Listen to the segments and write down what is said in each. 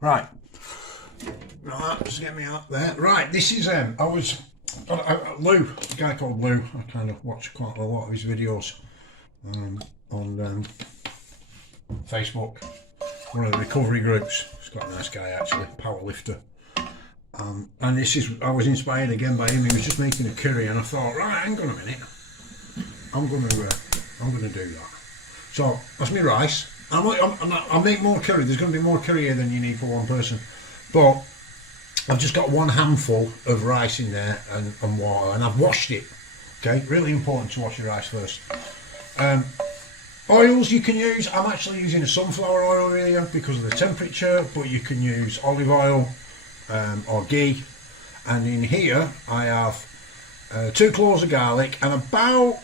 Right. Right, just get me out there. Right, this is Lou, a guy called Lou. I kind of watch quite a lot of his videos on Facebook. One of the recovery groups. He's quite a nice guy actually, power lifter. And this is, I was inspired again by him. He was just making a curry, and I thought, right, hang on a minute, I'm gonna do that. So that's my rice. I'll make more curry. There's going to be more curry here than you need for one person, but I've just got one handful of rice in there and water, and I've washed it. Okay, really important to wash your rice first. Oils you can use. I'm actually using a sunflower oil here because of the temperature, but you can use olive oil or ghee. And in here I have 2 cloves of garlic and about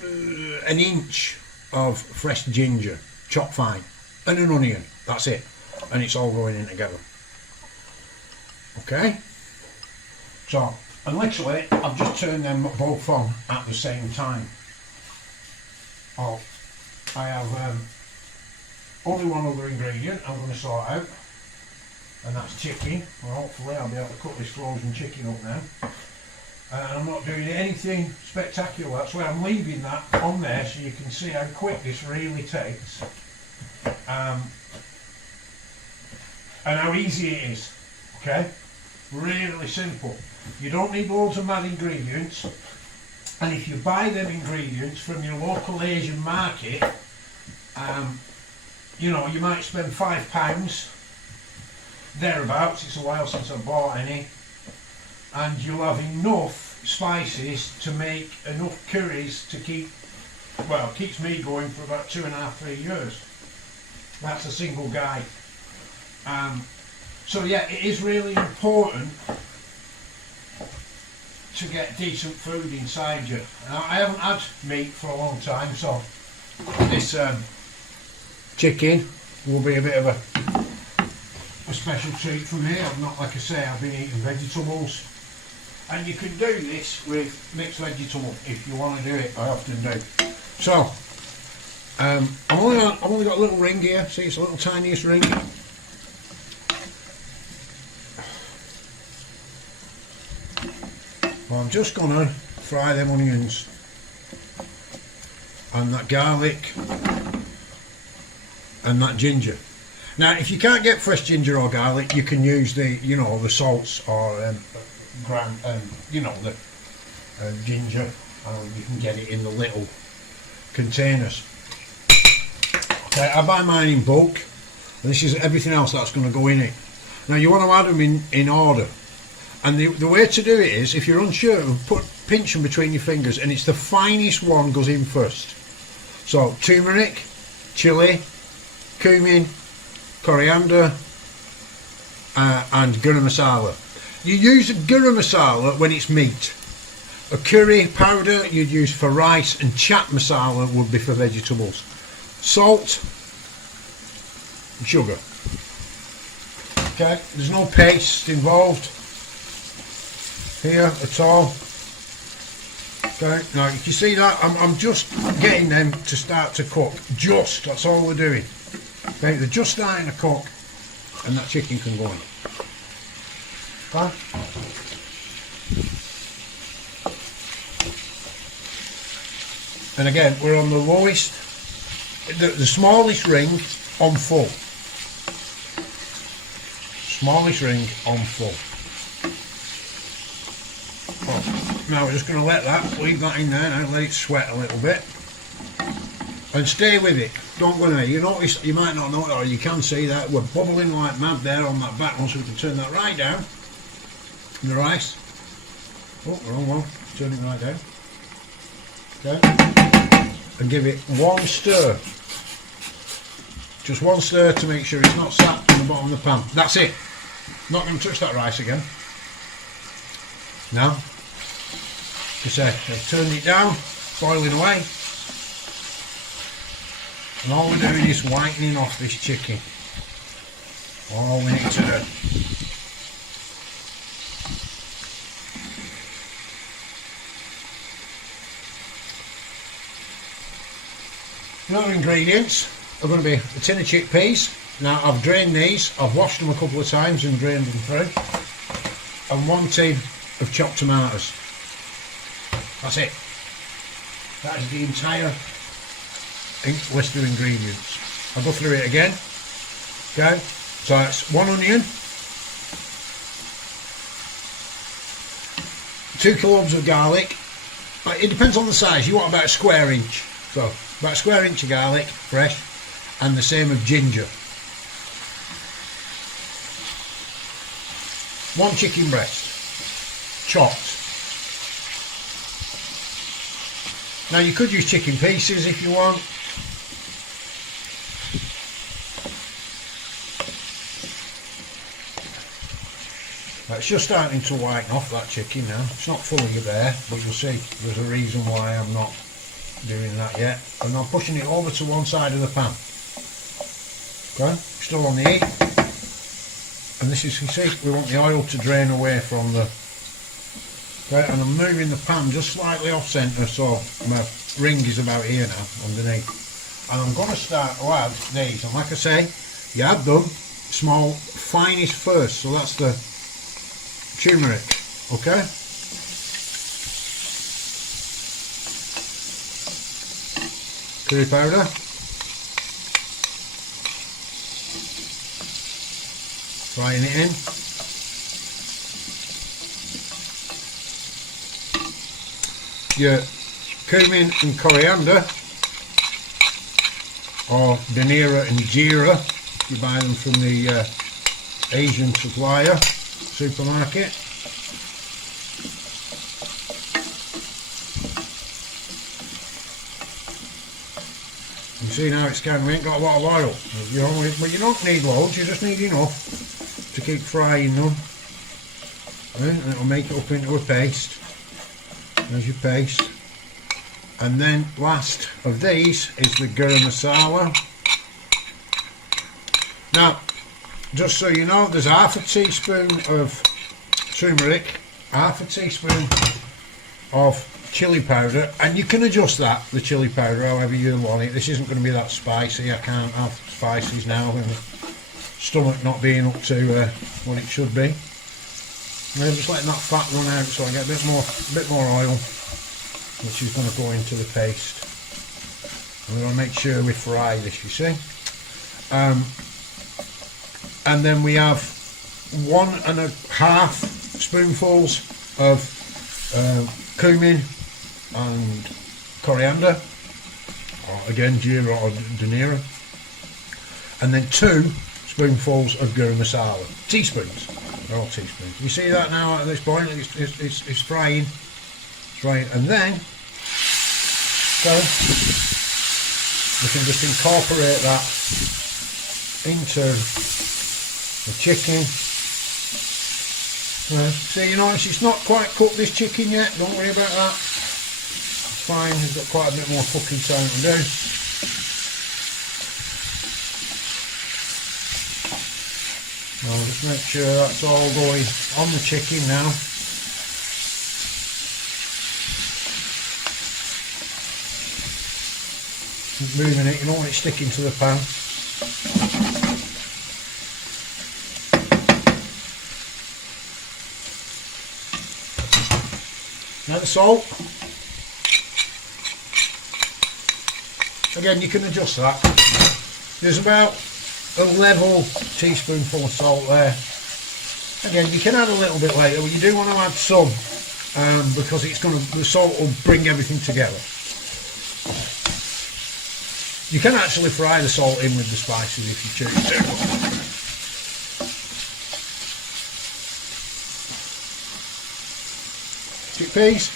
an inch of fresh ginger, chopped fine, and an onion. That's it, and it's all going in together. Okay, so, and literally I've just turned them both on at the same time. Oh, I have only one other ingredient I'm going to sort out, and that's chicken. Well, hopefully I'll be able to cut this frozen chicken up now. And I'm not doing anything spectacular, that's why I'm leaving that on there so you can see how quick this really takes. And how easy it is, okay? Really simple. You don't need loads of mad ingredients, and if you buy them ingredients from your local Asian market, you know, you might spend £5 thereabouts. It's a while since I bought any, and you'll have enough spices to make enough curries to keep, well, keeps me going for about 2.5–3 years. That's a single guy. So yeah, it is really important to get decent food inside you. Now, I haven't had meat for a long time, so this chicken will be a bit of a special treat for me. I'm not, like I say, I've been eating vegetables, and you can do this with mixed vegetable if you want to do it. I often do. So I've only got a little ring here. See, it's a little tiniest ring. Well, I'm just gonna fry them onions and that garlic and that ginger. Now, if you can't get fresh ginger or garlic, you can use the, you know, the salts or ground, you know, the ginger. You can get it in the little containers. Okay, I buy mine in bulk, and this is everything else that's going to go in it. Now, you want to add them in order. And the way to do it is, if you're unsure, pinch them between your fingers, and it's the finest one goes in first. So turmeric, chili, cumin, coriander, and garam masala. You use a garam masala when it's meat. A curry powder you'd use for rice, and chaat masala would be for vegetables. Salt, and sugar. Okay, there's no paste involved here at all. Okay, now you can see that I'm just getting them to start to cook. Just, that's all we're doing. Okay, they're just starting to cook, and that chicken can go in. Okay. And again, we're on the lowest, the smallest ring on full. Smallest ring on full. Now we're just going to let that, leave that in there now, let it sweat a little bit, and stay with it. Don't go there. You notice, you might not know it, or you can see that we're bubbling like mad there on that back one, so we can turn that right down. And the rice. Oh, wrong one. Turn it right down. Okay. And give it one stir. Just one stir to make sure it's not sat in the bottom of the pan. That's it. Not going to touch that rice again. Now, like I say, I've turned it down, boiling away, and all we're doing is whitening off this chicken. All we need to do. The other ingredients are going to be a tin of chickpeas, Now I've drained these, I've washed them a couple of times and drained them through. And 1 tin of chopped tomatoes. That's it. That is the entire list of ingredients. I'll go through it again. Okay, so that's 1 onion, 2 cloves of garlic. It depends on the size. You want about a square inch. So about a square inch of garlic, fresh, and the same of ginger. 1 chicken breast, chopped. Now you could use chicken pieces if you want. It's just starting to whiten off, that chicken now. It's not fully there, but you'll see there's a reason why I'm not doing that yet. And I'm pushing it over to one side of the pan. Okay, still on the heat. And this is, you see, we want the oil to drain away from the... Okay, and I'm moving the pan just slightly off centre, so my ring is about here now, underneath. And I'm going to start to add these. And like I say, you add them small, finest first, so that's the turmeric, okay? Curry powder. Frying it in. Your cumin and coriander, or Danira and Jira, you buy them from the Asian supplier supermarket. You see now it's kind of, we ain't got a lot of oil, you know, but you don't need loads, you just need enough to keep frying them, and it'll make it up into a paste. There's your paste. And then last of these is the garam masala. Now, just so you know, there's half a teaspoon of turmeric, half a teaspoon of chili powder, and you can adjust that, the chili powder, however you want it. This isn't going to be that spicy. I can't have spices now, and the stomach not being up to what it should be. And I'm just letting that fat run out so I get a bit more oil, which is going to go into the paste. And we're going to make sure we fry this, you see. And then we have 1.5 spoonfuls of cumin and coriander, or again Jira or Danira, and then 2 spoonfuls of garam masala. Teaspoons, they're all teaspoons. You see that now at this point, it's frying. It's frying, and then so we can just incorporate that into the chicken. See, you notice it's not quite cooked, this chicken, yet. Don't worry about that. It's fine. It's got quite a bit more cooking time to do. I'll just make sure that's all going on the chicken now. Keep moving it. You don't want it sticking to the pan. Now the salt, again you can adjust that. There's about a level teaspoonful of salt there. Again you can add a little bit later, but you do want to add some because the salt will bring everything together. You can actually fry the salt in with the spices if you choose to. Chickpeas.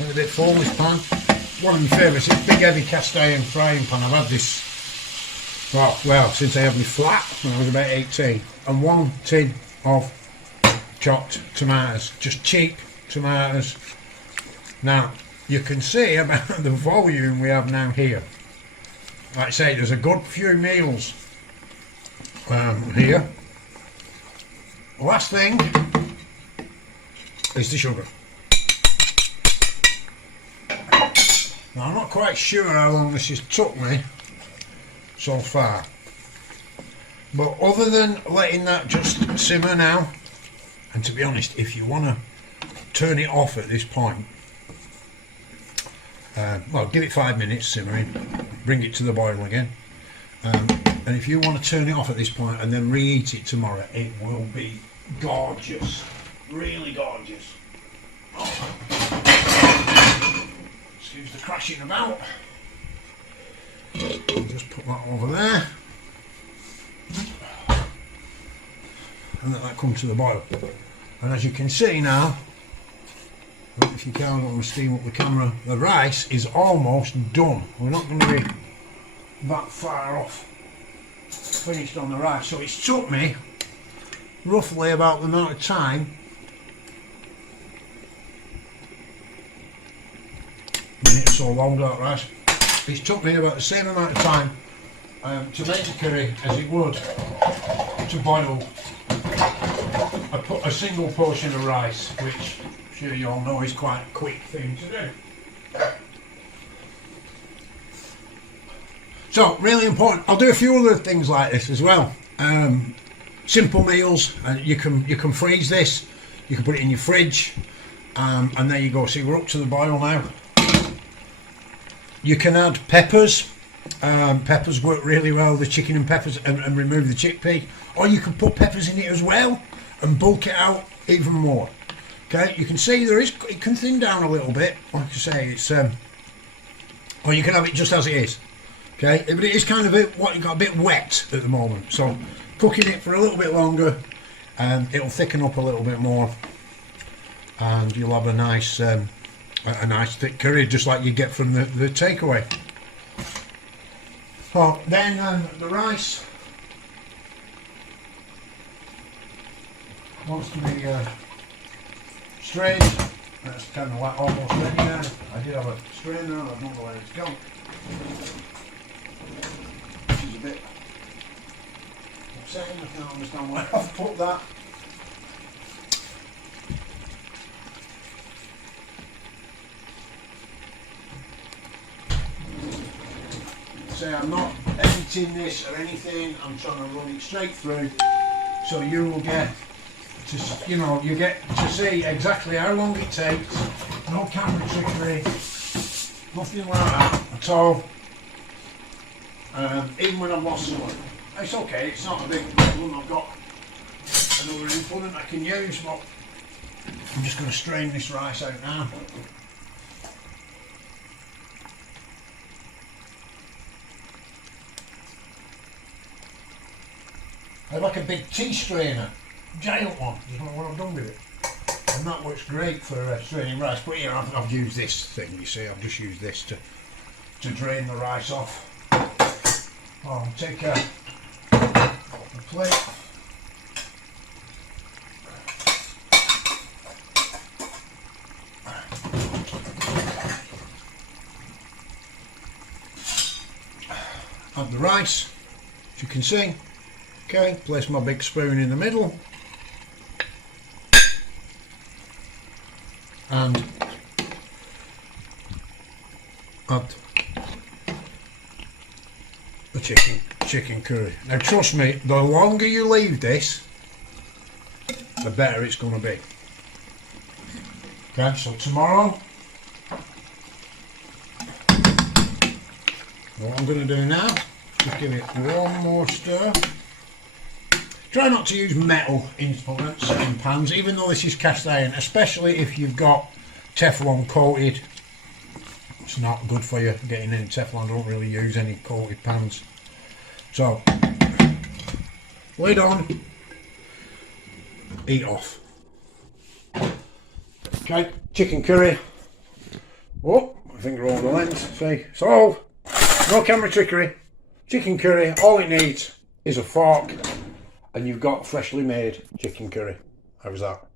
A bit full, this pan. One of my favourites, it's a big heavy cast iron frying pan. I've had this well since I had my flat when I was about 18, and 1 tin of chopped tomatoes, just cheap tomatoes. Now you can see about the volume we have now here. like I say, there's a good few meals here. Last thing is the sugar. Now I'm not quite sure how long this has took me so far, but other than letting that just simmer now, and to be honest, if you want to turn it off at this point, well, give it 5 minutes simmering, bring it to the boil again, and if you want to turn it off at this point and then reheat it tomorrow, it will be gorgeous, really gorgeous. Oh. Excuse the crashing about. I'll just put that over there, and let that come to the boil. And as you can see now, if you can, I'm going to steam up the camera, the rice is almost done. We're not going to be that far off finished on the rice. So it's took me roughly about the amount of time minute or so long, that rice. It's took me about the same amount of time to make the curry as it would to boil a single portion of rice, which I'm sure you all know is quite a quick thing to do. So really important. I'll do a few other things like this as well. Simple meals, and you can freeze this. You can put it in your fridge, and there you go. See, we're up to the boil now. You can add peppers. Peppers work really well, the chicken and peppers, and remove the chickpea. Or you can put peppers in it as well and bulk it out even more. Okay, you can see it can thin down a little bit. Like I say, it's or you can have it just as it is. Okay, but it is kind of got a bit wet at the moment. So cooking it for a little bit longer, it'll thicken up a little bit more, and you'll have a nice thick curry, just like you get from the takeaway. So then the rice wants to be strained. That's kind of like almost ready now. I did have a strainer, I don't know where it's gone. This is a bit upsetting, I can't understand where I've put that. Say I'm not editing this or anything, I'm trying to run it straight through, so you will get to, you get to see exactly how long it takes. No camera trickery, nothing like that at all. Even when I've lost someone, it's okay, it's not a big problem. I've got another implement I can use, but I'm just going to strain this rice out now. I have like a big tea strainer, giant one, is what I've done with it. And that works great for straining rice. But here I've used this thing, you see, I've just used this to drain the rice off. I'll take a plate. Add the rice, as you can see. Okay, place my big spoon in the middle, and add the chicken curry. Now trust me, the longer you leave this, the better it's going to be. Okay, so tomorrow, what I'm going to do now, just give it one more stir. Try not to use metal instruments in pans, even though this is cast iron, especially if you've got Teflon coated. It's not good for you getting any Teflon. I don't really use any coated pans. So, lid on, heat off. Okay, chicken curry. Oh, my finger over the lens, see, solved. No camera trickery. Chicken curry, all it needs is a fork, and you've got freshly made chicken curry. How's that?